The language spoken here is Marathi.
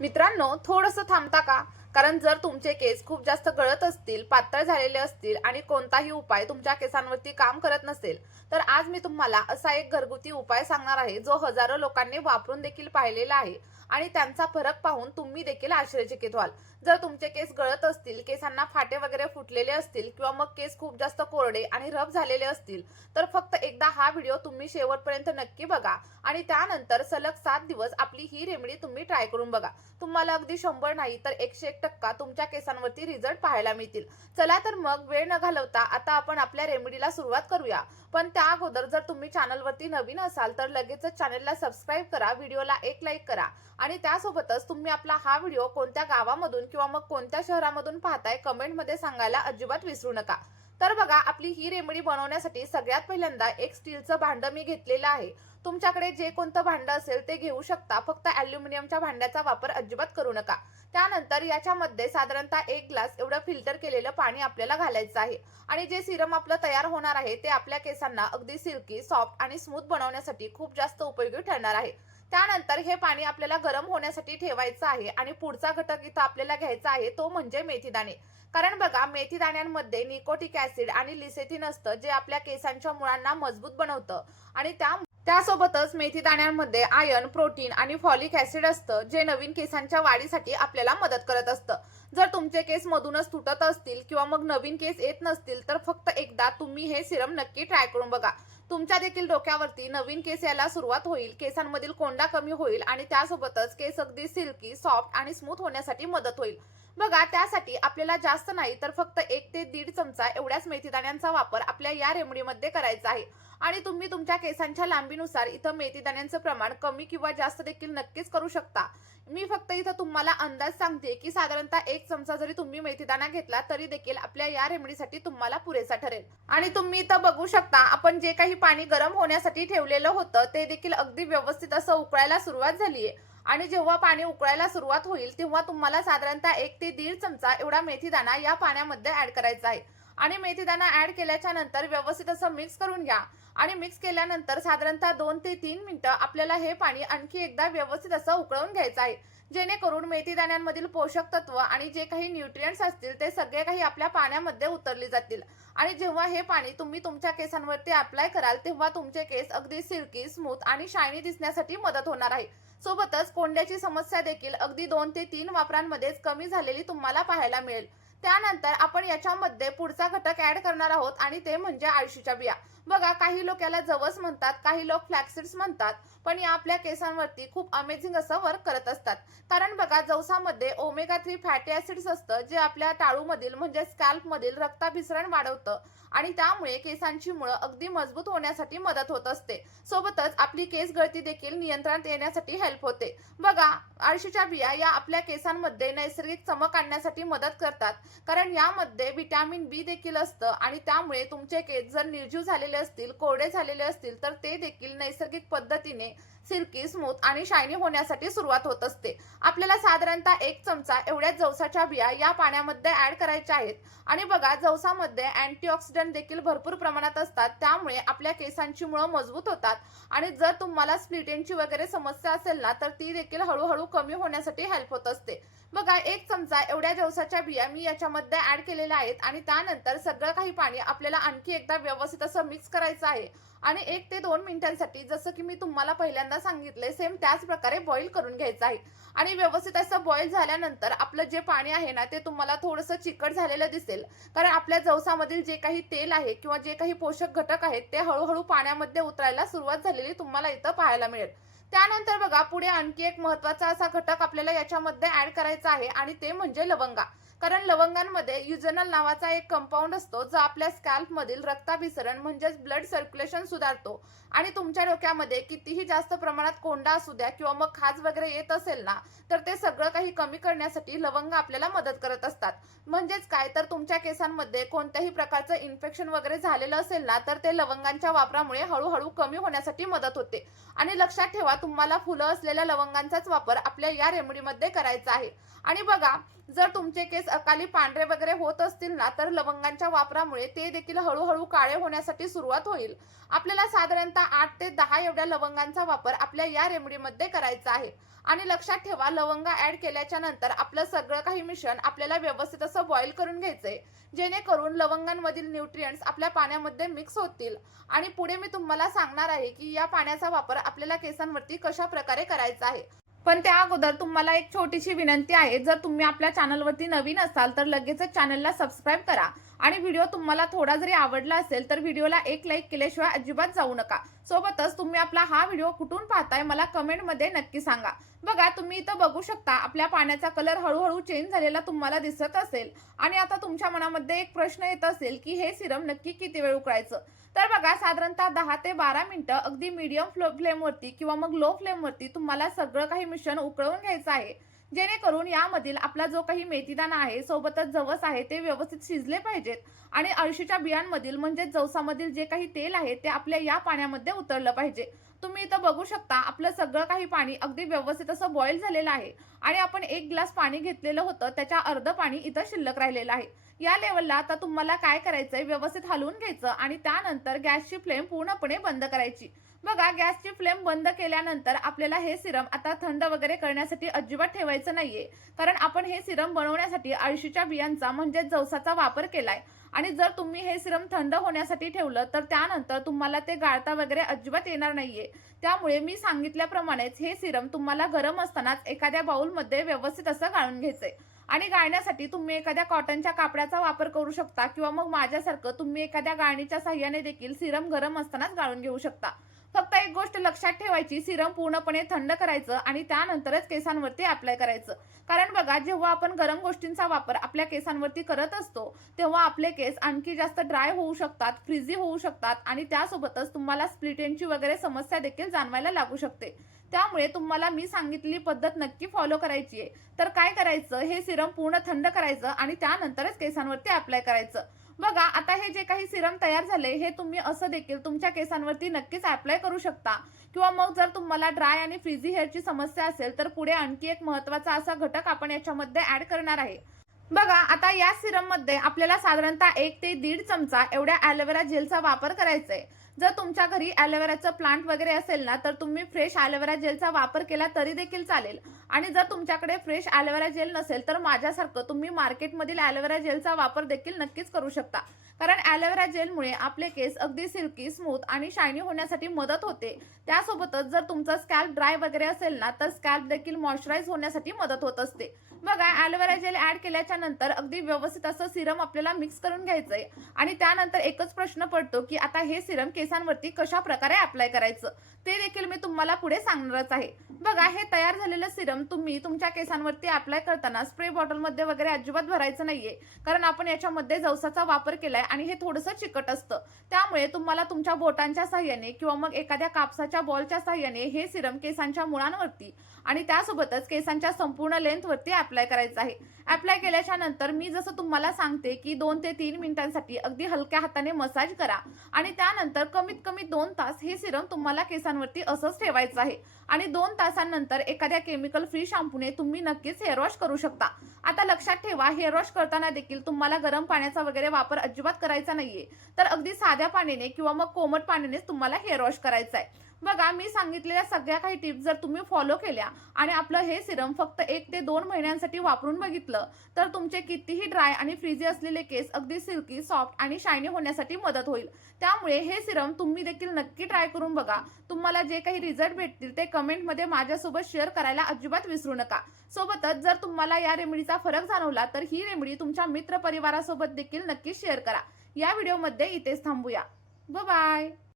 मित्रांनो, थोडंसं थांबता का? कारण जर तुमचे केस खूप जास्त गळत असतील, पातळ झालेले असतील आणि कोणताही उपाय तुमच्या केसांवरती काम करत नसेल, तर आज मी तुम्हाला असा एक घरगुती उपाय सांगणार आहे, जो हजारो लोकांनी वापरून देखील पाहिलेला आहे आणि त्यांचा फरक पाहून तुम्ही देखील आश्चर्यचकित व्हाल. जर तुमचे केस गळत असतील, केसांना फाटे वगैरे फुटलेले असतील किंवा मग केस खूप जास्त कोरडे आणि रफ झालेले असतील, तर फक्त एकदा हा व्हिडिओ तुम्ही शेवटपर्यंत नक्की बघा आणि त्यानंतर सलग 7 दिवस आपली ही रेमेडी तुम्ही ट्राय करून बघा. तुम्हाला अगदी 100 नाही तर 101% तुमच्या केसांवरती रिझल्ट पाहायला मिळतील. चला तर मग वेळ न घालवता आता आपण आपल्या रेमेडीला सुरुवात करूया. पण त्या अगोदर जर तुम्ही चॅनलवरती नवीन असाल तर लगेचच चॅनलला सबस्क्राईब करा, व्हिडिओला एक लाईक करा आणि त्यासोबतच तुम्ही आपला हा व्हिडिओ कोणत्या गावामधून किंवा मग कोणत्या शहरामधून पाहताय कमेंटमध्ये सांगायला अजिबात विसरू नका. तर बघा, आपली ही रेमेडी बनवण्यासाठी सगळ्यात पहिल्यांदा एक स्टीलचं भांडं मी घेतलेलं आहे. तुमच्याकडे जे कोणतं भांडं असेल ते घेऊ शकता, फक्त ॲल्युमिनियमच्या भांड्याचा वापर अजिबात करू नका. त्यानंतर याच्यामध्ये साधारणतः 1 ग्लास एवढं फिल्टर केलेलं पाणी आपल्याला घालायचं आहे आणि जे सिरम आपलं तयार होणार आहे ते आपल्या केसांना अगदी सिल्की, सॉफ्ट आणि स्मूथ बनवण्यासाठी खूप जास्त उपयोगी ठरणार आहे. त्यानंतर हे पाणी आपल्याला गरम होण्यासाठी ठेवायचं आहे आणि पुढचा घटक इथं आपल्याला घ्यायचा आहे तो म्हणजे मेथीदाणे. कारण बघा, मेथी दाण्यांमध्ये निकोटिक ऍसिड आणि लिसेथिन असतं, जे आपल्या केसांच्या मुळांना मजबूत बनवतं आणि त्यासोबतच मेथी दाण्यांमध्ये आयर्न, प्रोटीन आणि फॉलिक ऍसिड असतं, जे नवीन केसांच्या वाढीसाठी आपल्याला मदत करत असतं. जर तुमचे केस मधूनच तुटत असतील किंवा मग नवीन केस येत नसतील तर फक्त एकदा तुम्ही हे सिरम नक्की ट्राय करून बघा. तुमच्या देखील डोक्यावरती नवीन केस यायला सुरुवात होईल, केसांमधील कोंडा कमी होईल आणि त्यासोबतच केस अगदी सिल्की, सॉफ्ट आणि स्मूथ होण्यासाठी मदत होईल. बघा, त्यासाठी आपल्याला जास्त नाही तर फक्त 1 ते 1.5 चमचा एवढ्याच मेथीदाण्यांचा वापर आपल्या या रेमेडीमध्ये करायचा आहे आणि तुम्ही तुमच्या केसांच्या लांबीनुसार इथं मेथीदाण्यांचं प्रमाण कमी किंवा जास्त देखील नक्कीच करू शकता. मी फक्त इथं तुम्हाला अंदाज सांगते की साधारणतः 1 चमचा जरी तुम्ही मेथीदाणा घेतला तरी देखील आपल्या या रेमेडीसाठी तुम्हाला पुरेसा ठरेल. आणि तुम्ही इथं बघू शकता, आपण जे काही पाणी गरम होण्यासाठी ठेवलेलं होतं ते देखील अगदी व्यवस्थित असं उकळायला सुरुवात झालीये आणि जेव्हा पाणी उकळायला सुरुवात होईल तेव्हा तुम्हाला साधारणतः 1 ते 1.5 चमचा एवढा मेथीदाणा या पाण्यामध्ये ऍड करायचा आहे आणि मेथीदाणा ऍड केल्याच्या नंतर व्यवस्थित असं मिक्स करून घ्या आणि मिक्स केल्यानंतर साधारणतः 2 ते 3 मिनिटं आपल्याला हे पाणी आणखी एकदा व्यवस्थित असं उकळून घ्यायचं आहे, जेणेकरून मेथीदाण्यांमधील पोषक तत्व आणि जे काही न्यूट्रिएंट्स असतील ते सगळे काही आपल्या पाण्यामध्ये उतरले जातील आणि जेव्हा हे पाणी तुम्ही तुमच्या केसांवरती अप्लाय कराल तेव्हा तुमचे केस अगदी सिल्की, स्मूथ आणि शायनी दिसण्यासाठी मदत होणार आहे. सोबतच कोंड्याची समस्या देखील अगदी 2 ते 3 वापरांमध्येच कमी झालेली तुम्हाला पाहायला मिळेल. त्यानंतर आपण याच्यामध्ये पुढचा घटक ऍड करणार आहोत आणि ते म्हणजे आळशीच्या बिया. बघा, काही लोक याला जवस म्हणतात, काही लोक फ्लॅक्सीड्स म्हणतात, पण या आपल्या केसांवरती खूप अमेझिंग असं वर्क करत असतात. कारण बघा, जवसामध्ये ओमेगा 3 फॅटी ऍसिड्स असतं, जे आपल्या टाळूमधील म्हणजे स्कॅल्पमधील रक्ताभिसरण वाढवतं आणि त्यामुळे केसांची मुळं अगदी मजबूत होण्यासाठी मदत होत असते. सोबतच आपली केस गळती देखील नियंत्रणात येण्यासाठी हेल्प होते. बघा, आळशीच्या बिया या आपल्या केसांमध्ये नैसर्गिक चमक आणण्यासाठी मदत करतात, कारण यामध्ये व्हिटॅमिन बी देखील असतं आणि त्यामुळे तुमचे केस जर निर्जीव झालेले असतील, कोरडे झालेले असतील तर ते देखील नैसर्गिक पद्धतीने सिल्की, स्मूथ आणि शायनी होण्यासाठी सुरुवात होत असते. आपल्याला साधारणतः 1 चमचा एवढ्या जवसाच्या बिया या पाण्यामध्ये ऍड करायच्या आहेत आणि बघा, जवसामध्ये अँटीऑक्सिडंट देखील भरपूर प्रमाणात असतात, त्यामुळे आपल्या केसांची मुळं मजबूत होतात आणि जर तुम्हाला स्प्लिट एंडची वगैरे समस्या असेल ना तर ती देखील हळूहळू कमी होण्यासाठी हेल्प होत असते. बघा, 1 चमचा एवढ्या जवसाच्या बिया मी याच्यामध्ये ऍड केलेल्या आहेत आणि त्यानंतर सगळं काही पाणी आपल्याला आणखी एकदा व्यवस्थित असं मिक्स करायचं आहे आणि 1 ते 2 मिनिटांसाठी, जसं की मी तुम्हाला पहिल्यांदा सांगितले सेम त्याच प्रकारे बॉईल करून घ्यायचं आहे आणि व्यवस्थित असं बॉईल झाल्यानंतर आपलं जे पाणी आहे ना ते तुम्हाला थोडंसं चिकट झालेलं दिसेल, कारण आपल्या जवसामधील जे काही तेल आहे किंवा जे काही पोषक घटक आहेत ते हळूहळू पाण्यामध्ये उतरायला सुरुवात झालेली तुम्हाला इथं पाहायला मिळेल. त्यानंतर बघा, पुढे आणखी एक महत्त्वाचा असा घटक आपल्याला याच्यामध्ये ऍड करायचा आहे आणि ते म्हणजे लवंगा. कारण लवंगांमध्ये युजनल नावाचा एक कंपाऊंड असतो, जो आपल्या स्कॅल्पमधील रक्ताभिसरण म्हणजेच ब्लड सर्क्युलेशन सुधारतो आणि तुमच्या डोक्यामध्ये कितीही जास्त प्रमाणात कोंडा असू द्या किंवा मग खाज वगैरे येत असेल ना तर ते सगळं काही कमी करण्यासाठी लवंग आपल्याला मदत करत असतात. म्हणजेच काय, तर तुमच्या केसांमध्ये कोणत्याही प्रकारचं इन्फेक्शन वगैरे झालेलं असेल ना तर ते लवंगांच्या वापरामुळे हळूहळू कमी होण्यासाठी मदत होते. आणि लक्षात ठेवा, तुम्हाला फुलं असलेल्या लवंगांचाच वापर आपल्या या रेमेडीमध्ये करायचा आहे. आणि बघा, जर तुमचे केस अकाली पांढरे वगैरे होत असतील ना तर लवंगांच्या वापरामुळे ते देखील हळूहळू काळे होण्यासाठी सुरुवात होईल. आपल्याला साधारणतः 8 ते 10 एवढ्या लवंगांचा वापर आपल्या या रेमेडीमध्ये करायचा आहे आणि लक्षात ठेवा, लवंगा ऍड केल्याच्या नंतर आपलं सगळं काही मिश्रण आपल्याला व्यवस्थित असं बॉईल करून घ्यायचंय, जेणेकरून लवंगांमधील न्यूट्रिएंट्स आपल्या पाण्यामध्ये मिक्स होतील. आणि पुढे मी तुम्हाला सांगणार आहे की या पाण्याचा वापर आपल्याला केसांवरती कशा प्रकारे करायचा आहे. पण त्या अगोदर तुम्हाला एक छोटीशी विनंती आहे, जर तुम्ही आपल्या चॅनलवरती नवीन असाल तर लगेचच चॅनलला सबस्क्राईब करा आणि व्हिडिओ तुम्हाला थोडा जरी आवडला असेल तर व्हिडिओला एक लाईक केल्याशिवाय अजिबात जाऊ नका. सोबतच तुम्ही आपला हा व्हिडिओ कुठून पाहताय मला कमेंटमध्ये नक्की सांगा. बघा, तुम्ही इथं बघू शकता आपल्या पाण्याचा कलर हळूहळू चेंज झालेला तुम्हाला दिसत असेल. आणि आता तुमच्या मनामध्ये एक प्रश्न येत असेल की हे सिरम नक्की किती वेळ उकळायचं. तर बघा, साधारणतः 10 ते 12 मिनिटं अगदी मीडियम फ्लेमवरती किंवा मग लो फ्लेमवरती तुम्हाला सगळं काही मिश्रण उकळवून घ्यायचं आहे, जेणेकरून यामधील आपला जो काही मेथीदाणा आहे सोबतच जवस आहे ते व्यवस्थित शिजले पाहिजेत आणि अळशीच्या बियांमधील म्हणजे जवसामधील जे काही तेल आहे ते आपल्या या पाण्यामध्ये उतरलं पाहिजे. तुम्ही इथं बघू शकता आपलं सगळं काही पाणी अगदी व्यवस्थित असं बॉईल झालेलं आहे आणि आपण 1 ग्लास पाणी घेतलेलं होतं त्याच्या अर्ध पाणी इथं शिल्लक राहिलेलं आहे. या लेवलला आता तुम्हाला काय करायचंय, व्यवस्थित हलवून घ्यायचं आणि त्यानंतर गॅसची फ्लेम पूर्णपणे बंद करायची. बघा, गॅसची फ्लेम बंद केल्यानंतर आपल्याला हे सिरम आता थंड वगैरे करण्यासाठी अजिबात ठेवायचं नाहीये, कारण आपण हे सिरम बनवण्यासाठी अळशीच्या बियांचा म्हणजे जवसाचा वापर केलाय. आणि जर तुम्ही हे सिरम थंड होण्यासाठी ठेवलं तर त्यानंतर तुम्हाला ते गाळता वगैरे अजिबात येणार नाहीये. त्यामुळे मी सांगितल्याप्रमाणेच हे सिरम तुम्हाला गरम असतानाच एखाद्या बाउलमध्ये व्यवस्थित असं गाळून घ्यायचंय. आणि गाळण्यासाठी तुम्ही एखाद्या कॉटनच्या कापडाचा वापर करू शकता किंवा मग माझ्यासारखं तुम्ही एखाद्या गाळणीच्या साह्याने देखील सिरम गरम असतानाच गाळून घेऊ शकता. फक्त एक गोष्ट लक्षात ठेवायची, सिरम पूर्णपणे थंड करायचं आणि त्यानंतरच केसांवरती अप्लाय करायचं. कारण बघा, जेव्हा आपण गरम गोष्टींचा वापर आपल्या केसांवरती करत असतो तेव्हा आपले केस आणखी जास्त ड्राय होऊ शकतात, फ्रिझी होऊ शकतात आणि त्यासोबतच तुम्हाला स्प्लिट एंडची वगैरे समस्या देखील जाणवायला लागू शकते. त्यामुळे तुम्हाला मी सांगितलेली पद्धत नक्की फॉलो करायची आहे. तर काय करायचं, हे सिरम पूर्ण थंड करायचं आणि त्यानंतरच केसांवरती अप्लाय करायचं. बघा, आता हे जे काही सिरम तयार झाले हे तुम्ही असं देखील तुमच्या केसांवरती नक्कीच अप्लाय करू शकता. किंवा मग जर तुम्हाला ड्राय आणि फ्रिझी हेअरची समस्या असेल तर पुढे आणखी एक महत्त्वाचा असा घटक आपण याच्यामध्ये ऍड करणार आहे. बघा, आता या सिरम मध्ये आपल्याला साधारणतः 1 ते 1.5 चमचा एवढ्या ॲलोवेरा जेलचा वापर करायचा आहे. जर तुमच्या घरी ॲलोवेराचं प्लांट वगैरे असेल ना तर तुम्ही फ्रेश ॲलोवेरा जेलचा वापर केला तरी देखील चालेल. आणि जर तुमच्याकडे फ्रेश ॲलोवेरा जेल नसेल तर माझ्यासारखं तुम्ही मार्केटमधील ॲलोवेरा जेलचा वापर देखील नक्कीच करू शकता. कारण ॲलोवेरा जेलमुळे आपले केस अगदी सिल्की, स्मूथ आणि शायनी होण्यासाठी मदत होते. त्यासोबतच जर तुमचा स्कॅल्प ड्राय वगैरे असेल ना तर स्कॅल्प देखील मॉइश्चराइज होण्यासाठी मदत होत असते. बघा, ॲलोवेरा जेल ऍड केल्याच्या नंतर अगदी व्यवस्थित असं सिरम आपल्याला मिक्स करून घ्यायचंय आणि त्यानंतर एकच प्रश्न पडतो की आता हे सिरम केसांवरती कशा प्रकारे अप्लाय करायचं ते देखील मी तुम्हाला पुढे सांगणारच आहे. बघा, हे तयार झालेलं सिरम तुम्ही तुमच्या केसांवरती अप्लाय करताना स्प्रे बॉटलमध्ये वगैरे अजिबात भरायचं नाहीये, कारण आपण याच्यामध्ये जवसाचा वापर केलाय आणि हे थोडंसं चिकट असतं. त्यामुळे तुम्हाला तुमच्या बोटांच्या साह्याने किंवा मग एखाद्या कापसाच्या बॉलच्या साह्याने हे सिरम केसांच्या मुळांवरती आणि त्यासोबतच केसांच्या संपूर्ण लेंथवरती अप्लाय करायचं आहे. अप्लाय केल्याच्या नंतर मी जसं तुम्हाला सांगते की 2 ते 3 मिनिटांसाठी अगदी हलक्या हाताने मसाज करा आणि त्यानंतर कमीत कमी 2 तास हे सिरम तुम्हाला केसांवरती असंच ठेवायचं आहे. आणि 2 तासांनंतर एखाद्या केमिकल फ्री शॅम्पूने तुम्ही नक्कीच हेअर वॉश करू शकता. आता लक्षात ठेवा, हेअर वॉश करताना देखील तुम्हाला गरम पाण्याचा वगैरे वापर अजिबात करायचा नाहीये, तर अगदी साध्या पाण्याने किंवा मग कोमट पाण्यानेच तुम्हाला हेअर वॉश करायचा आहे. बघा, मी सांगितलेल्या सगळ्या काही टिप्स जर तुम्ही फॉलो केल्या आणि आपलं हे सिरम फक्त 1 ते 2 महिन्यांसाठी वापरून बघितलं तर तुमचे कितीही ड्राय आणि फ्रिझी असलेले केस अगदी सिल्की, सॉफ्ट आणि शायनी होण्यासाठी मदत होईल. त्यामुळे हे सिरम तुम्ही देखील नक्की ट्राय करून बघा. तुम्हाला जे काही रिझल्ट भेटतील ते कमेंटमध्ये माझ्यासोबत शेअर करायला अजिबात विसरू नका. सोबतच जर तुम्हाला या रेमेडीचा फरक जाणवला तर ही रेमेडी तुमच्या मित्र परिवारासोबत देखील नक्की शेअर करा. या व्हिडिओमध्ये इथेच थांबूया. Bye bye.